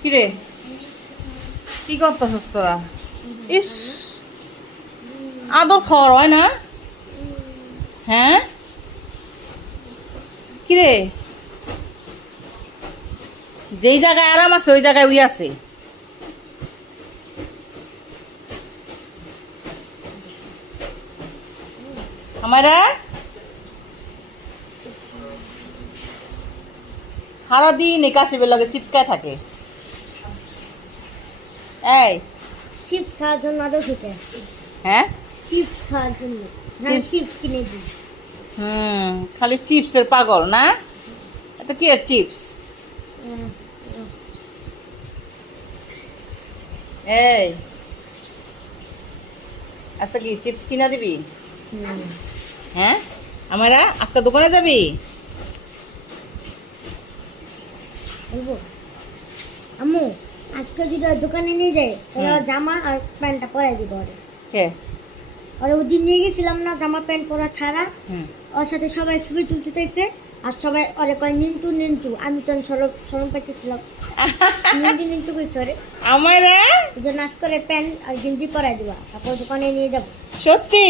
কিরে কি করতেছস তোরা? ইস, আদর খাওয়ার হয় না? হ্যাঁ কিরে, যেই জায়গায় আরাম আছে ওই জায়গায় উই আছে। আমারা সারাদিন এই কাশিবের লাগে চিৎকায় থাকে। এই চিপস খাওয়ার জন্য আদৌ খেতে আসছি। হ্যাঁ, চিপস খাওয়ার জন্য না, চিপস? চিপস কিনে দিই। খালি চিপসের পাগল না? এটা কি আর চিপস? উম, এই আচ্ছা, কি চিপস কিনা দিবি? হুম। হ্যাঁ, আমারা আজকে দোকানে যাবি? বলবো আম্মু, আজকে যদি ওর দোকানে নিয়ে যাই তাহলে ওর জামা আর প্যান্টটা পরাই দিব ওরে। কে? আর ওদিন নিয়ে গেছিলাম না জামা প্যান্ট পরা ছাড়া, হুম। ওর সাথে সবাই ছবি তুলতে চাইছে আর সবাই ওরে কয় নিন্তু নিন্তু, আমি তো সরম সরম পাইতেছিলাম, নিন্তু নিন্তু কইছে ওরে। আমারা এই জন্য আজ করে প্যান্ট আর গেঞ্জি পরাই দিবা, তারপর দোকানে নিয়ে যাবো। সত্যি?